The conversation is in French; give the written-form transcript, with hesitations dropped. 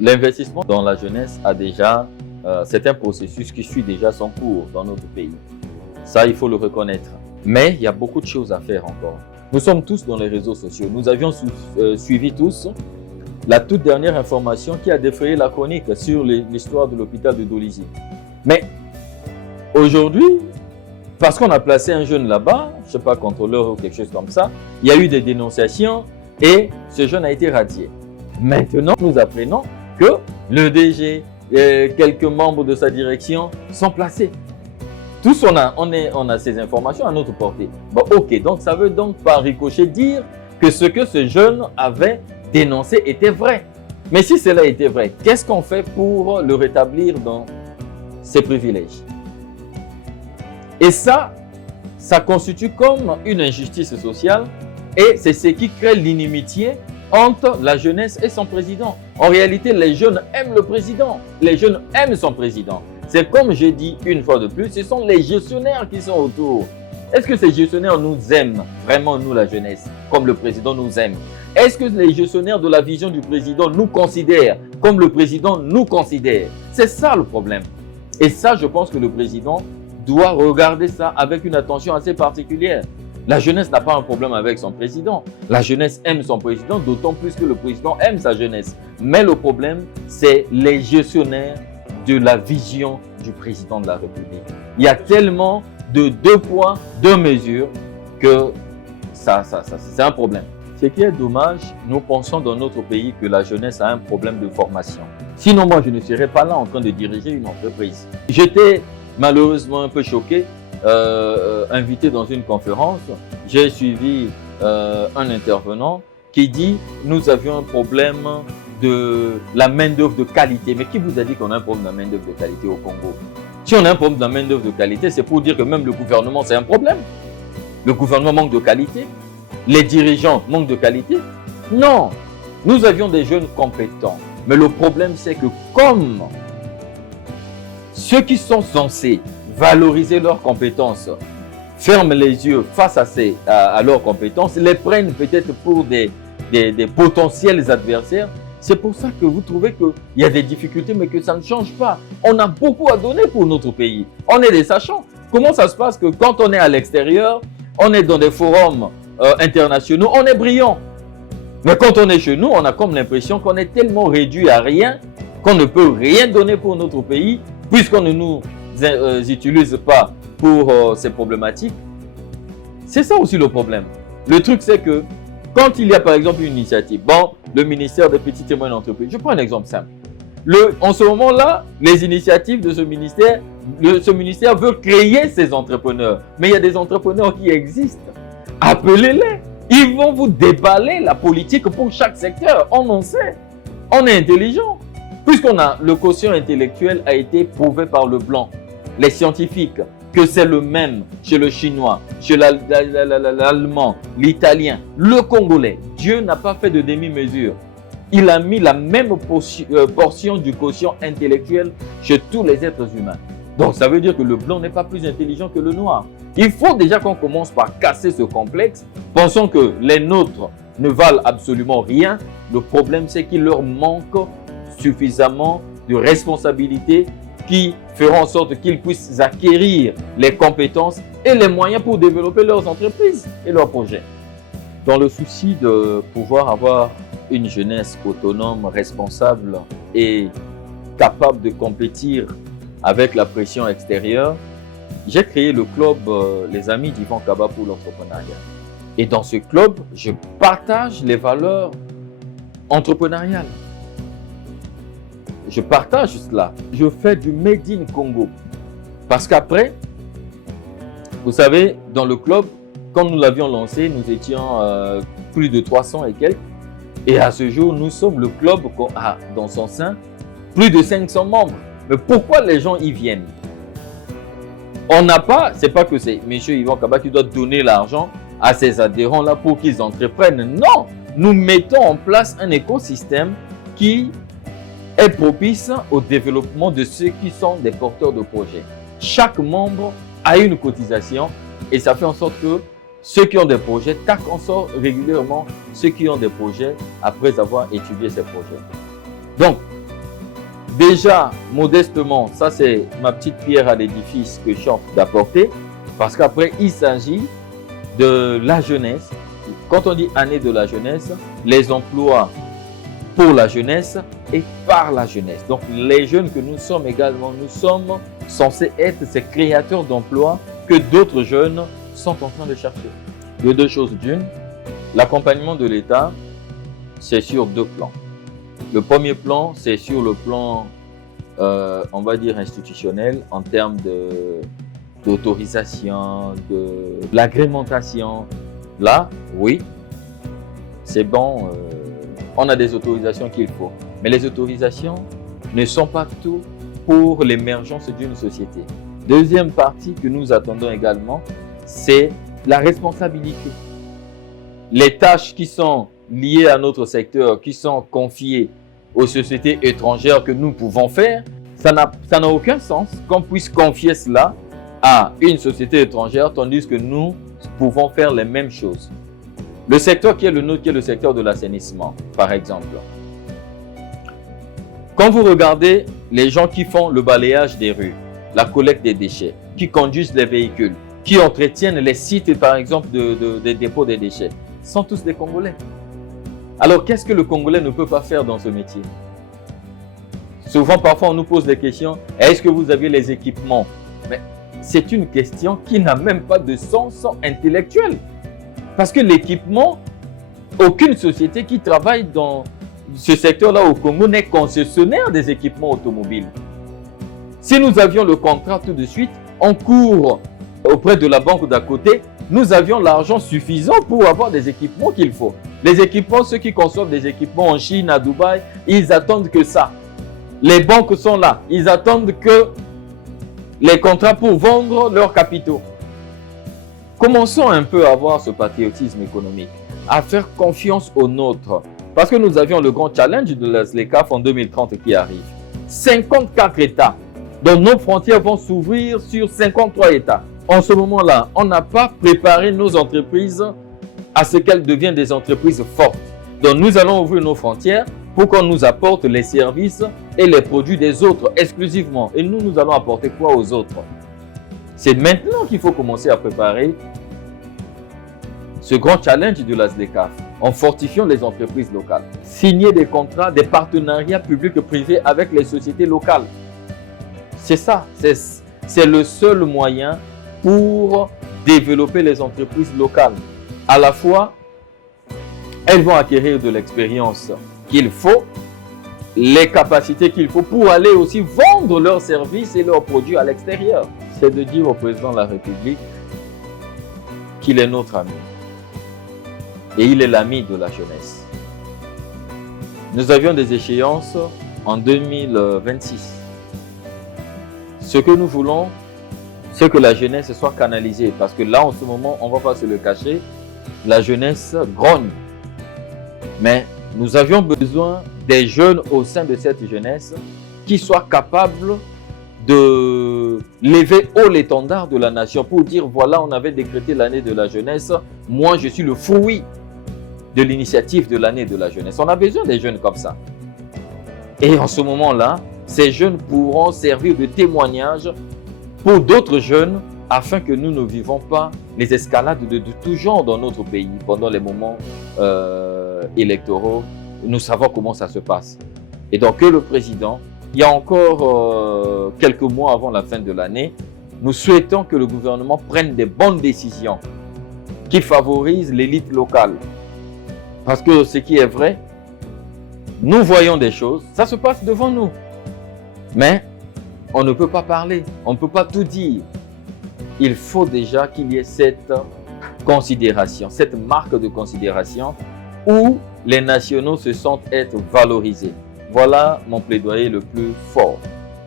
L'investissement dans la jeunesse a déjà, c'est un processus qui suit déjà son cours dans notre pays. Ça, il faut le reconnaître. Mais il y a beaucoup de choses à faire encore. Nous sommes tous dans les réseaux sociaux. Nous avions suivi tous la toute dernière information qui a défrayé la chronique sur l'histoire de l'hôpital de Dolisie. Mais aujourd'hui, parce qu'on a placé un jeune là-bas, je ne sais pas, contrôleur ou quelque chose comme ça, il y a eu des dénonciations et ce jeune a été radié. Maintenant, nous apprenons que le DG et quelques membres de sa direction sont placés. Tous, on a ces informations à notre portée. Bon, ok, donc ça veut donc par ricochet dire que ce que ce jeune avait dénoncé était vrai. Mais si cela était vrai, qu'est-ce qu'on fait pour le rétablir dans ses privilèges? Et ça constitue comme une injustice sociale et c'est ce qui crée l'inimitié entre la jeunesse et son président. En réalité, les jeunes aiment le président, les jeunes aiment son président. C'est comme j'ai dit une fois de plus, ce sont les gestionnaires qui sont autour. Est-ce que ces gestionnaires nous aiment, vraiment nous la jeunesse, comme le président nous aime? Est-ce que les gestionnaires de la vision du président nous considèrent comme le président nous considère? C'est ça le problème. Et ça, je pense que le président doit regarder ça avec une attention assez particulière. La jeunesse n'a pas un problème avec son président. La jeunesse aime son président, d'autant plus que le président aime sa jeunesse. Mais le problème, c'est les gestionnaires de la vision du président de la République. Il y a tellement de deux poids, deux mesures que c'est un problème. Ce qui est dommage, nous pensons dans notre pays que la jeunesse a un problème de formation. Sinon, moi, je ne serais pas là en train de diriger une entreprise. J'étais malheureusement un peu choqué, invité dans une conférence. J'ai suivi un intervenant qui dit « Nous avions un problème de la main-d'œuvre de qualité. » Mais qui vous a dit qu'on a un problème de la main-d'œuvre de qualité au Congo? Si on a un problème de la main-d'œuvre de qualité, c'est pour dire que même le gouvernement, c'est un problème. Le gouvernement manque de qualité. Les dirigeants manquent de qualité. Non, nous avions des jeunes compétents. Mais le problème, c'est que comme ceux qui sont censés valoriser leurs compétences ferment les yeux face à leurs compétences, les prennent peut-être pour des potentiels adversaires. C'est pour ça que vous trouvez qu'il y a des difficultés, mais que ça ne change pas. On a beaucoup à donner pour notre pays. On est des sachants. Comment ça se passe que quand on est à l'extérieur, on est dans des forums internationaux, on est brillant. Mais quand on est chez nous, on a comme l'impression qu'on est tellement réduit à rien, qu'on ne peut rien donner pour notre pays, puisqu'on ne nous utilise pas pour ces problématiques. C'est ça aussi le problème. Le truc, c'est que quand il y a par exemple une initiative, bon, le ministère des petites et moyennes entreprises, je prends un exemple simple. En ce moment-là, les initiatives de ce ministère veut créer ces entrepreneurs. Mais il y a des entrepreneurs qui existent. Appelez-les. Ils vont vous déballer la politique pour chaque secteur. On en sait. On est intelligent. Puisqu'on a le quotient intellectuel a été prouvé par le blanc, les scientifiques, que c'est le même chez le chinois, chez l'allemand, l'italien, le congolais. Dieu n'a pas fait de demi-mesure. Il a mis la même portion du quotient intellectuel chez tous les êtres humains. Donc ça veut dire que le blanc n'est pas plus intelligent que le noir. Il faut déjà qu'on commence par casser ce complexe, pensant que les nôtres ne valent absolument rien. Le problème, c'est qu'il leur manque suffisamment de responsabilités qui feront en sorte qu'ils puissent acquérir les compétences et les moyens pour développer leurs entreprises et leurs projets. Dans le souci de pouvoir avoir une jeunesse autonome, responsable et capable de compétir avec la pression extérieure, j'ai créé le club Les Amis d'Ivan Kaba pour l'entrepreneuriat. Et dans ce club, je partage les valeurs entrepreneuriales. Je partage cela. Je fais du Made in Congo. Parce qu'après, vous savez, dans le club, quand nous l'avions lancé, nous étions plus de 300 et quelques. Et à ce jour, nous sommes le club qui a dans son sein plus de 500 membres. Mais pourquoi les gens y viennent? On n'a pas, c'est pas que c'est M. Ivan Kaba qui doit donner l'argent à ses adhérents-là pour qu'ils entreprennent. Non, nous mettons en place un écosystème qui est propice au développement de ceux qui sont des porteurs de projets. Chaque membre a une cotisation et ça fait en sorte que ceux qui ont des projets taquent en sorte régulièrement ceux qui ont des projets après avoir étudié ces projets. Donc, déjà, modestement, ça c'est ma petite pierre à l'édifice que je suis en train d'apporter, parce qu'après, il s'agit de la jeunesse. Quand on dit année de la jeunesse, les emplois pour la jeunesse et par la jeunesse. Donc, les jeunes que nous sommes également, nous sommes censés être ces créateurs d'emplois que d'autres jeunes sont en train de chercher. Il y a deux choses. D'une, l'accompagnement de l'État, c'est sur deux plans. Le premier plan, c'est sur le plan, on va dire, institutionnel, en termes d'autorisation, de l'agrémentation. Là, oui, c'est bon, on a des autorisations qu'il faut. Mais les autorisations ne sont pas tout pour l'émergence d'une société. Deuxième partie que nous attendons également, c'est la responsabilité. Les tâches qui sont liées à notre secteur, qui sont confiées aux sociétés étrangères que nous pouvons faire, ça n'a aucun sens qu'on puisse confier cela à une société étrangère, tandis que nous pouvons faire les mêmes choses. Le secteur qui est le nôtre, qui est le secteur de l'assainissement, par exemple. Quand vous regardez les gens qui font le balayage des rues, la collecte des déchets, qui conduisent les véhicules, qui entretiennent les sites, par exemple, des dépôts des déchets, sont tous des Congolais. Alors, qu'est-ce que le Congolais ne peut pas faire dans ce métier? Souvent, parfois, on nous pose des questions. Est-ce que vous avez les équipements? Mais c'est une question qui n'a même pas de sens intellectuel. Parce que l'équipement, aucune société qui travaille dans ce secteur-là au Congo n'est concessionnaire des équipements automobiles. Si nous avions le contrat tout de suite, on court auprès de la banque d'à côté, nous avions l'argent suffisant pour avoir des équipements qu'il faut. Les équipements, ceux qui conçoivent des équipements en Chine, à Dubaï, ils attendent que ça. Les banques sont là, ils attendent que les contrats pour vendre leurs capitaux. Commençons un peu à avoir ce patriotisme économique, à faire confiance aux nôtres. Parce que nous avions le grand challenge de la SLECAF en 2030 qui arrive. 54 États. Donc nos frontières vont s'ouvrir sur 53 États. En ce moment-là, on n'a pas préparé nos entreprises à ce qu'elles deviennent des entreprises fortes. Donc nous allons ouvrir nos frontières pour qu'on nous apporte les services et les produits des autres exclusivement. Et nous allons apporter quoi aux autres? C'est maintenant qu'il faut commencer à préparer ce grand challenge de la SLECAF en fortifiant les entreprises locales. Signer des contrats, des partenariats publics et privés avec les sociétés locales. C'est ça, c'est le seul moyen pour développer les entreprises locales. À la fois, elles vont acquérir de l'expérience qu'il faut, les capacités qu'il faut pour aller aussi vendre leurs services et leurs produits à l'extérieur. C'est de dire au président de la République qu'il est notre ami. Et il est l'ami de la jeunesse. Nous avions des échéances en 2026. Ce que nous voulons, c'est que la jeunesse soit canalisée. Parce que là, en ce moment, on ne va pas se le cacher, la jeunesse grogne. Mais nous avions besoin des jeunes au sein de cette jeunesse qui soient capables de lever haut l'étendard de la nation pour dire voilà, on avait décrété l'année de la jeunesse, moi je suis le fruit de l'initiative de l'année de la jeunesse. On a besoin des jeunes comme ça. Et en ce moment-là, ces jeunes pourront servir de témoignage pour d'autres jeunes afin que nous ne vivons pas les escalades de tout genre dans notre pays pendant les moments électoraux. Nous savons comment ça se passe. Et donc que le président, il y a encore quelques mois avant la fin de l'année, nous souhaitons que le gouvernement prenne des bonnes décisions qui favorisent l'élite locale. Parce que ce qui est vrai, nous voyons des choses, ça se passe devant nous. Mais on ne peut pas parler, on ne peut pas tout dire. Il faut déjà qu'il y ait cette considération, cette marque de considération où les nationaux se sentent être valorisés. Voilà mon plaidoyer le plus fort.